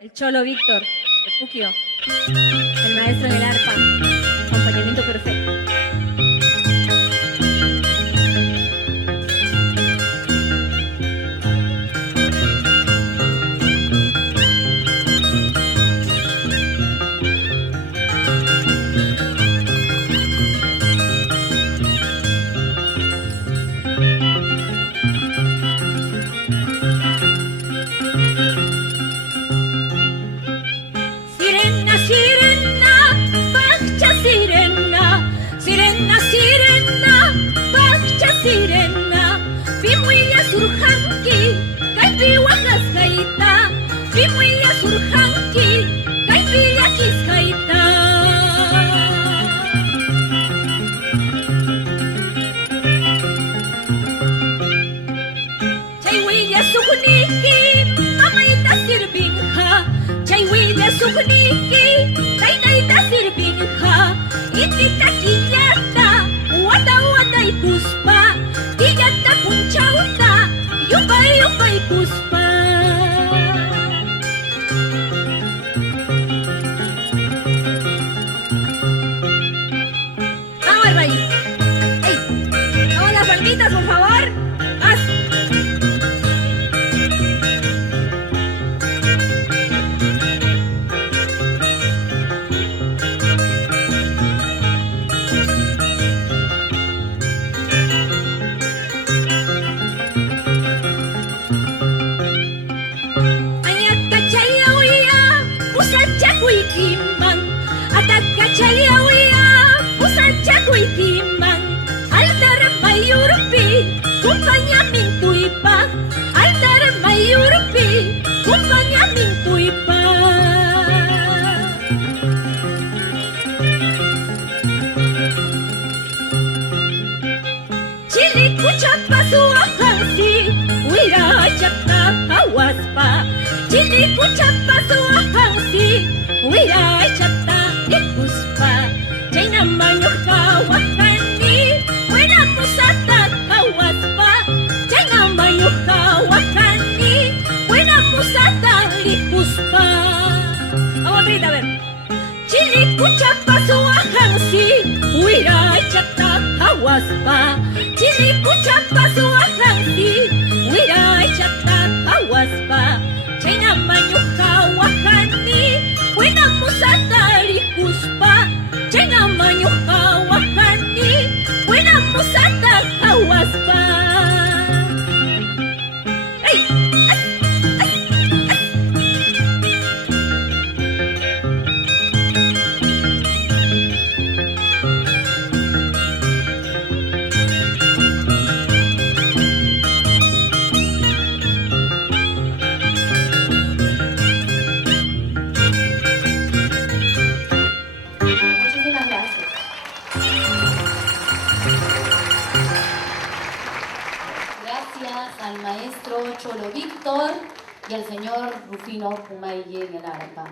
el Cholo Víctor, el Puquio, el maestro en el arpa, acompañamiento perfecto. Sirena, sirena, pacha sirena, sirena, sirena, pacha sirena, pimuya surhanki, kaipiwa kaskaita, pimuya surhanki, kaipiya kiskaita. Chaywiya sukuniki, amaita sirbinha, chaywiya sukuniki, kainaita sirbinha, itita killata, wata wata ipuspa, killata punchauta, yupay yupay puspa. Vamos al baile. ¡Ey! Vamos las palmitas, por favor. ¡Más! Kuikiman, ataka chayawia, pusacha kuikiman, altar mayurpi, acompañamiento ipa, altar mayurpi, acompañamiento ipa. Chili kuchapa suahansi, wira chapa hawaspa, chili kuchapa suahansi, wira chata ipuspa, jaina manyuka wakani, wina musata kawaspa, jaina manyuka wakani, wina musata ipuspa. Vamos a ver. Chili kuchapa suahansi, wira chata kawaspa, chili kuchapa suahansi, wira chata kawaspa, jaina manyuka wakani, wina musatari kuspa, jaina manyuka wakani, wina musata kawaspa. Hey! Muchísimas gracias. Gracias al maestro Cholo Víctor y al señor Rufino Pumaille en el arpa.